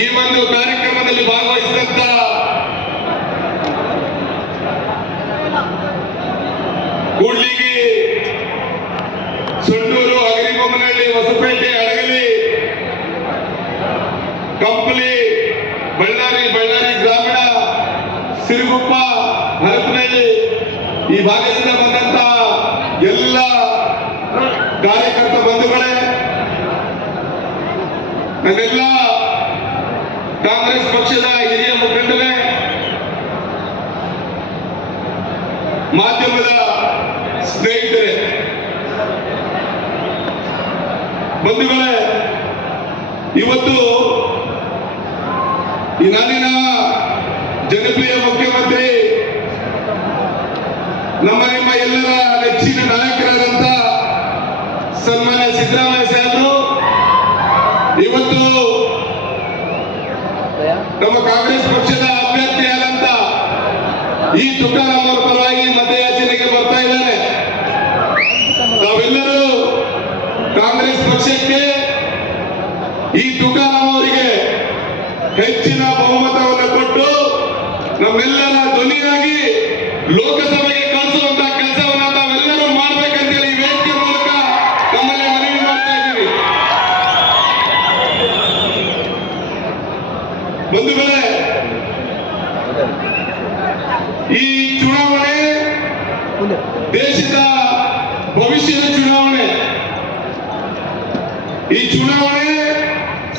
ಈ ಒಂದು ಕಾರ್ಯಕ್ರಮದಲ್ಲಿ ಭಾಗವಹಿಸಿದಂತ ಕೂಡ್ಲಿಗಿ ಸೊಂಡೂರು ಅಗರಿಬೊಮ್ಮನಹಳ್ಳಿ ಹೊಸಪೇಟೆ ಅಡಗಲಿ, ಕಂಪ್ಲಿ ಬಳ್ಳಾರಿ ಬಳ್ಳಾರಿ ಗ್ರಾಮೀಣ ಸಿರುಗುಪ್ಪ ಹರಪನಹಳ್ಳಿ ಈ ಭಾಗದಿಂದ ಬಂದಂತ ಎಲ್ಲ ಕಾರ್ಯಕರ್ತ ಬಂಧುಗಳೇ, ನನ್ನೆಲ್ಲ ಕಾಂಗ್ರೆಸ್ ಪಕ್ಷದ ಹಿರಿಯ ಮುಖಂಡರೇ, ಮಾಧ್ಯಮದ ಸ್ನೇಹಿತರೆ, ಬಂಧುಗಳೇ, ಇವತ್ತು ಈ ನಾಡಿನ ಜನಪ್ರಿಯ ಮುಖ್ಯಮಂತ್ರಿ, ನಮ್ಮ ನಿಮ್ಮ ಎಲ್ಲರ ನೆಚ್ಚಿನ ನಾಯಕರಾದಂತ ಸನ್ಮಾನ್ಯ ಸಿದ್ದರಾಮಯ್ಯ ಸಾಹೇಬರು, ಇವತ್ತು ನಮ್ಮ ಕಾಂಗ್ರೆಸ್ ಪಕ್ಷದ ಅಭ್ಯರ್ಥಿಯಾದಂತ ಈ ತುಕಾರಾಮ್ ಅವರ ಪರವಾಗಿ ಮತಯಾಚನೆಗೆ ಬರ್ತಾ ಇದ್ದಾರೆ. ನಾವೆಲ್ಲರೂ ಕಾಂಗ್ರೆಸ್ ಪಕ್ಷಕ್ಕೆ ಈ ತುಕಾರಾಮ್ ಅವರಿಗೆ ಹೆಚ್ಚಿನ ಬಹುಮತವನ್ನು ಕೊಟ್ಟು ನಮ್ಮೆಲ್ಲರ ಧ್ವನಿಯಾಗಿ ಲೋಕಸಭೆಗೆ ಕಳಿಸುವಂತ ಕೆಲಸವನ್ನ ತಾವೆಲ್ಲರೂ ಮಾಡ್ಬೇಕಂತೇಳಿ ಈ ವೇದಿಕೆ ಮೂಲಕ ತಮ್ಮಲ್ಲಿ ಮನವಿ ಮಾಡ್ತಾ ಇದ್ದೀವಿ ಬಂಧುಗಳೇ ಈ ಚುನಾವಣೆ ದೇಶದ ಭವಿಷ್ಯದ ಚುನಾವಣೆ. ಈ ಚುನಾವಣೆ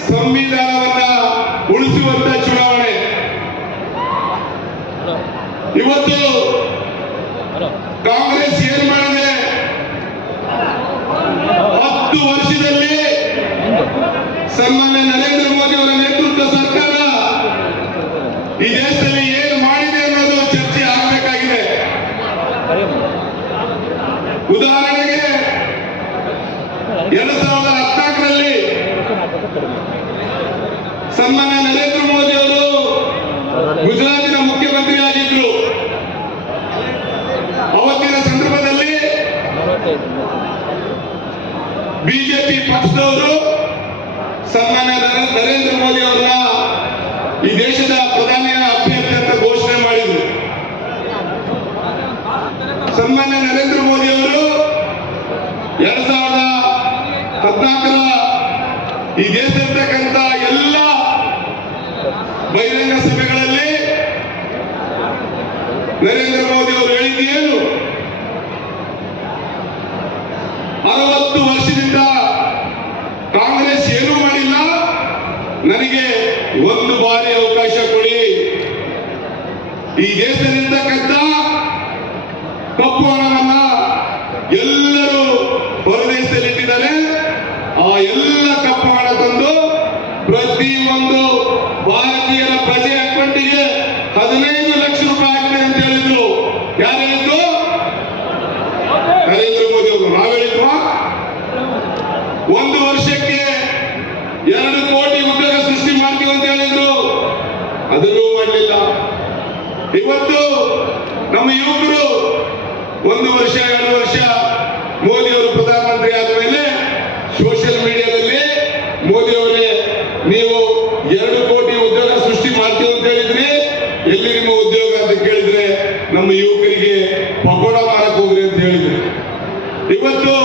ಸಂವಿಧಾನವನ್ನ ಉಳಿಸುವಂತ ಚುನಾವಣೆ. ಇವತ್ತು ಕಾಂಗ್ರೆಸ್ ಏನ್ ಮಾಡಿದೆ? ಹತ್ತು ವರ್ಷದಲ್ಲಿ ಸನ್ಮಾನ್ಯ ನರೇಂದ್ರ ಮೋದಿ ಅವರ ನೇತೃತ್ವ ಸರ್ಕಾರ ಈ ದೇಶದಲ್ಲಿ ಏನು ಮಾಡಿದೆ ಅನ್ನೋದು ಚರ್ಚೆ ಆಗಬೇಕಾಗಿದೆ. ಉದಾಹರಣೆಗೆ ಎರಡ್ ಸಾವಿರದ ಹದಿನಾಲ್ಕರಲ್ಲಿ ಸನ್ಮಾನ್ಯ ನರೇಂದ್ರ ಮೋದಿ ಅವರು ಗುಜರಾತಿನ ಮುಖ್ಯಮಂತ್ರಿ ಆಗಿದ್ರು ಅವತ್ತಿನ ಸಂದರ್ಭದಲ್ಲಿ ಬಿಜೆಪಿ ಪಕ್ಷದವರು ಸನ್ಮಾನ್ಯ ನರೇಂದ್ರ ಮೋದಿ ಅವರ ಈ ದೇಶದ ಪ್ರಧಾನಿ ಅಭ್ಯರ್ಥಿ ಅಂತ ಘೋಷಣೆ ಮಾಡಿದ್ರು ಸನ್ಮಾನ್ಯ ನರೇಂದ್ರ ಮೋದಿ ಅವರು ಎರಡ್ ಸಾವಿರದ ಹದಿನಾಲ್ಕರ ಈ ದೇಶದಲ್ಲಿರ್ತಕ್ಕಂಥ ಎಲ್ಲ ಬಹಿರಂಗ ಸಭೆಗಳಲ್ಲಿ ನರೇಂದ್ರ ಮೋದಿ ಅವರು ಹೇಳಿದ್ದೇನು ಅರವತ್ತು ವರ್ಷದಿಂದ ಕಾಂಗ್ರೆಸ್ ಏನೂ ಮಾಡಿಲ್ಲ. ನನಗೆ ಒಂದು ಬಾರಿ ಅವಕಾಶ ಕೊಡಿ. ಈ ದೇಶದಲ್ಲಿರ್ತಕ್ಕಂಥ ಕಪ್ಪು ಎಲ್ಲರೂ ಹೊರದೇಶದಲ್ಲಿಟ್ಟಿದ್ದಾರೆ ಆ ಎಲ್ಲ ಕಪ್ಪು ಹಣ ಪ್ರತಿ ಒಂದು ಭಾರತೀಯರ ಪ್ರಜೆ ಅಕೌಂಟಿಗೆ ಹದಿನೈದು ಲಕ್ಷ ರೂಪಾಯಿ ಆಗ್ತದೆ ಅಂತ ಹೇಳಿದ್ರು. ಯಾರು ಹೇಳಿದ್ರು ನರೇಂದ್ರ ಮೋದಿ ಅವರು. ನಾವು ಹೇಳಿದ್ವಾ? ಒಂದು ವರ್ಷಕ್ಕೆ ಎರಡು ಕೋಟಿ ಉದ್ಯೋಗ ಸೃಷ್ಟಿ ಮಾಡ್ತೀವಿ ಅಂತ ಹೇಳಿದ್ರು. ಅದನ್ನೂ ಮಾಡಲಿಲ್ಲ. ಇವತ್ತು ನಮ್ಮ ಯುವಕರು ಒಂದು ವರ್ಷ, ಎರಡು ವರ್ಷ ಮೋದಿ ಅವರು ಪ್ರಧಾನಮಂತ್ರಿ ಆದ ಮೇಲೆ ಸೋಷಿಯಲ್ ಮೀಡಿಯಾದಲ್ಲಿ ಮೋದಿ ಅವರೇ, ನೀವು ಎರಡು ಕೋಟಿ ಉದ್ಯೋಗ ಸೃಷ್ಟಿ ಮಾಡ್ತೀವಿ ಅಂತ ಹೇಳಿದ್ರಿ. ಎಲ್ಲಿ ನಿಮ್ಮ ಉದ್ಯೋಗ ಅಂತ ಕೇಳಿದ್ರೆ ನಮ್ಮ ಯುವಕರಿಗೆ ಪಕೋಡ ಮಾಡಕ್ ಹೋಗ್ರಿ ಅಂತ ಹೇಳಿದ್ರು. ಇವತ್ತು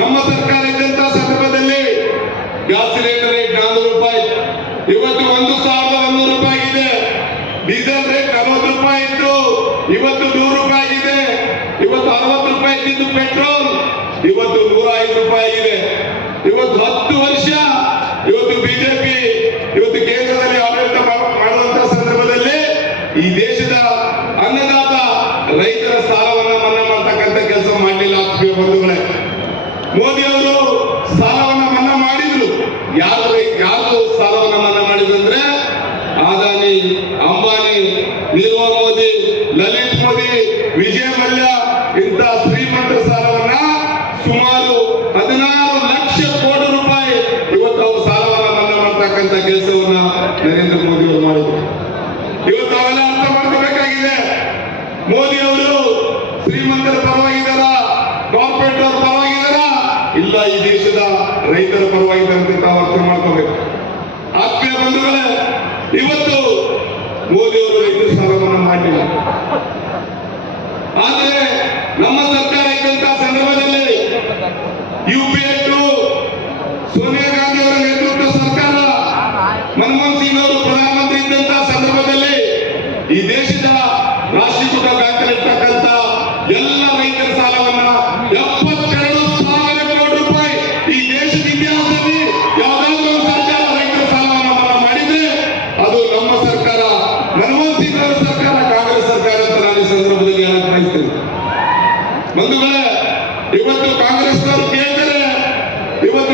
ನಮ್ಮ ಸರ್ಕಾರ ಇದ್ದಂತ ಸಂದರ್ಭದಲ್ಲಿ ಗ್ಯಾಸ್ ಸಿಲಿಂಡರ್ ರೇಟ್ ನಾನ್ನೂರು ರೂಪಾಯಿ, ಇವತ್ತು ಒಂದು ಸಾವಿರದ ಒಂದೂರು ರೂಪಾಯಿ ಇದೆ ಡೀಸೆಲ್ ರೇಟ್ ನಲವತ್ತು ರೂಪಾಯಿ ಇತ್ತು, ಇವತ್ತು ನೂರು ರೂಪಾಯಿ ಇದೆ ಇದ್ದಿದ್ದು ಪೆಟ್ರೋಲ್ ಇವತ್ತು ನೂರ ಐದು ರೂಪಾಯಿ ಇದೆ ಇವತ್ತು ಹತ್ತು ವರ್ಷ, ಇವತ್ತು ಬಿಜೆಪಿ, ಇವತ್ತು ಕೇಂದ್ರದಲ್ಲಿ ಆಡಳಿತ ಮಾಡುವಂತ ಸಂದರ್ಭದಲ್ಲಿ ಈ ದೇಶದ ಅನ್ನದಾತ ರೈತರ ಸಾಲವನ್ನ ಮನ್ನಾ ಮಾಡ್ತಕ್ಕಂಥ ಕೆಲಸ ಮಾಡಲಿಲ್ಲ ಆತ್ಮೀಯ ಬಂಧುಗಳೇ. ಮೋದಿ ಅವರು ಸಾಲವನ್ನ ಮನ್ನಾ ಮಾಡಿದ್ರು. ಯಾರು ಯಾರು ಸಾಲವನ್ನ ಮನ್ನಾ ಮಾಡಿದ್ರು ಅಂದ್ರೆ ಅದಾನಿ ಅಂಬಾನಿ, ನೀರವ್ ಮೋದಿ, ಲಲಿತ್ ಮೋದಿ ವಿಜಯ ಮಲ್ಯ ಇಂಥ ಶ್ರೀಮಂತರ ಸಾಲವನ್ನ ಸುಮಾರು ಹದಿನಾರು ಲಕ್ಷ ಕೋಟಿ ರೂಪಾಯಿ ಇವತ್ತು ಅವರು ಸಾಲವನ್ನ ಮನ್ನಾ ಮಾಡ್ತಕ್ಕಂಥ ಕೆಲಸವನ್ನ ನರೇಂದ್ರ ಮೋದಿ ಅವರು ಮಾಡಿದ್ರು. ಇವತ್ತು ಅವೆಲ್ಲ ಅರ್ಥ ಮಾಡ್ಕೋಬೇಕಾಗಿದೆ. ಮೋದಿ ಅವರು ಶ್ರೀಮಂತರ ಪರವಾಗಿದ್ದಾರ? ಕಾರ್ಪೊರೇಟ್ ಅವ್ರ ಪರವಾಗಿದ್ದಾರ? ಇಲ್ಲ, ಈ ದೇಶದ ರೈತರ ಪರವಾಗಿದ್ದಾರೆ ತಾವು ಅರ್ಥ ಮಾಡ್ಕೋಬೇಕು. ಆತ್ಮೀಯ ಬಂಧುಗಳೇ, ಇವತ್ತು ಮೋದಿ ಅವರು ರೈತರ ಸಾಲವನ್ನು ಮಾಡಿಲ್ಲ. ಆದರೆ ನಮ್ಮ ಸರ್ಕಾರ ಇದ್ದಂತಹ ಸಂದರ್ಭದಲ್ಲಿ ಯು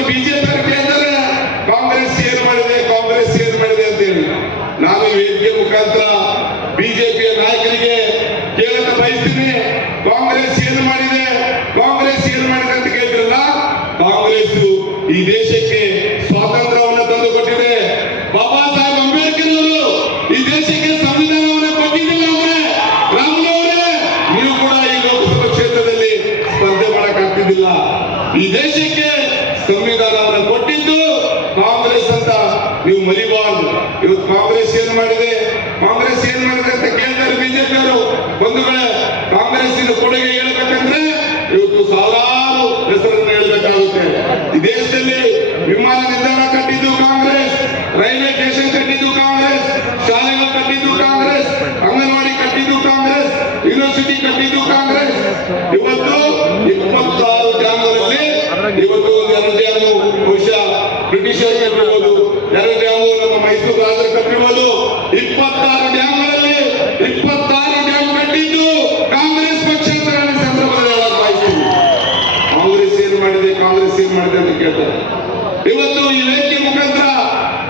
ಬಿಜೆಪಿ ಕಾಂಗ್ರೆಸ್ ಏನ್ ಮಾಡಿದೆ ಕಾಂಗ್ರೆಸ್ ಏನ್ ಮಾಡಿದೆ ಅಂತ ಹೇಳಿ ನಾನು ವೇದಿಕೆ ಮುಖಾಂತರ ಬಿಜೆಪಿಯ ನಾಯಕರಿಗೆ ಕೇಳಲು ಬಯಸ್ತೀನಿ. ಕಾಂಗ್ರೆಸ್ ಏನು ಮಾಡಿದೆ, ಕಾಂಗ್ರೆಸ್ ಏನು ಮಾಡಿದೆ ಅಂತ ಕೇಳಿದ್ರಲ್ಲ ಕಾಂಗ್ರೆಸ್ ಈ ದೇಶಕ್ಕೆ ಸ್ವಾತಂತ್ರ್ಯವನ್ನು ತಂದು ಕೊಟ್ಟಿದೆ ಬಾಬಾ ಸಾಹೇಬ್ ಅಂಬೇಡ್ಕರ್ ಅವರು ಈ ದೇಶಕ್ಕೆ ಸಂವಿಧಾನವನ್ನು ಕೊಟ್ಟಿದ್ದಿಲ್ಲ ಅಂದ್ರೆ ರಾಮನವರೇ ನೀವು ಕೂಡ ಈ ಲೋಕಸಭಾ ಕ್ಷೇತ್ರದಲ್ಲಿ ಸ್ಪರ್ಧೆ ಮಾಡಕ್ಕಾಗ್ತಿದ್ದಿಲ್ಲ. ಈ ದೇಶಕ್ಕೆ ಸಂವಿಧಾನವನ್ನು ಕೊಟ್ಟಿದ್ದು ಕಾಂಗ್ರೆಸ್ ಅಂತ. ನೀವು ಮಲಿಬಾರ್ದು ಇವತ್ತು ಕಾಂಗ್ರೆಸ್ ಏನ್ ಮಾಡಿದೆ? ಕಾಂಗ್ರೆಸ್ ಏನ್ ಮಾಡಿದೆ ಅಂತ ಕೇಳ್ತಾರೆ ಬಿಜೆಪಿ ಅವರು. ಬಂಧುಗಳ, ಕಾಂಗ್ರೆಸ್ಸಿನ ಕೊಡುಗೆ ಹೇಳ್ಬೇಕಂದ್ರೆ ಇವತ್ತು ಸಾವಿರಾರು ಹೆಸರನ್ನು ಹೇಳ್ಬೇಕಾಗುತ್ತೆ. ಈ ದೇಶದಲ್ಲಿ ವಿಮಾನ ನಿಲ್ದಾಣ ಕಟ್ಟಿದ್ದು ಕಾಂಗ್ರೆಸ್, ರೈಲ್ವೆ ಸ್ಟೇಷನ್ ಕಟ್ಟಿದ್ದು ಕಾಂಗ್ರೆಸ್, ಶಾಲೆಗಳು ಕಟ್ಟಿದ್ದು ಕಾಂಗ್ರೆಸ್, ಅಂಗನವಾಡಿ ಕಟ್ಟಿದ್ದು ಕಾಂಗ್ರೆಸ್, ಯೂನಿವರ್ಸಿಟಿ ಕಟ್ಟಿದ್ದು ಕಾಂಗ್ರೆಸ್ ಇವತ್ತು ಇಪ್ಪತ್ತಾರು ಡ್ಯಾಮ್ಗಳಲ್ಲಿ ಇವತ್ತು ಒಂದು ಎರಡು ಡ್ಯಾಮು ಬಹುಶಃ ಬ್ರಿಟಿಷರು ಕಟ್ಟಿರ್ಬೋದು ಎರಡು ಡ್ಯಾಮು ನಮ್ಮ ಮೈಸೂರು ರಾಜರು ಕಟ್ಟಿರ್ಬೋದು ಇಪ್ಪತ್ತಾರು ಡ್ಯಾಮ್ಗಳಲ್ಲಿ ಇಪ್ಪತ್ತಾರು ಡ್ಯಾಮ್ ಕಟ್ಟಿದ್ದು ಕಾಂಗ್ರೆಸ್ ಪಕ್ಷ ಅಂತ ನಾನು ಈ ಸಂದರ್ಭದಲ್ಲಿ ಹೇಳಕ್ ಬಯಸ್ತೀನಿ ಕಾಂಗ್ರೆಸ್ ಏನ್ ಮಾಡಿದೆ ಕಾಂಗ್ರೆಸ್ ಏನ್ ಮಾಡಿದೆ ಅಂತ ಕೇಳ್ತಾರೆ ಇವತ್ತು ಈ ವೇದಿಕೆ ಮುಖಾಂತರ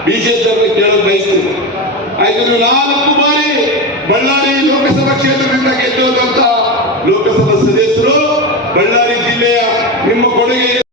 ಬಿಜೆಪಿ ಅವ್ರನ್ನ ಕೇಳಕ್ ಬಯಸ್ತೀನಿ ನೀವು ನಾಲ್ಕು ಬಾರಿ ಬಳ್ಳಾರಿ ಲೋಕಸಭಾ ಕ್ಷೇತ್ರದಿಂದ ಗೆದ್ದೋದಂತ ಲೋಕಸಭಾ ಸದಸ್ಯರು ಬಳ್ಳಾರಿ ಜಿಲ್ಲೆಯ ನಿಮ್ಮ ಕೊಡುಗೆ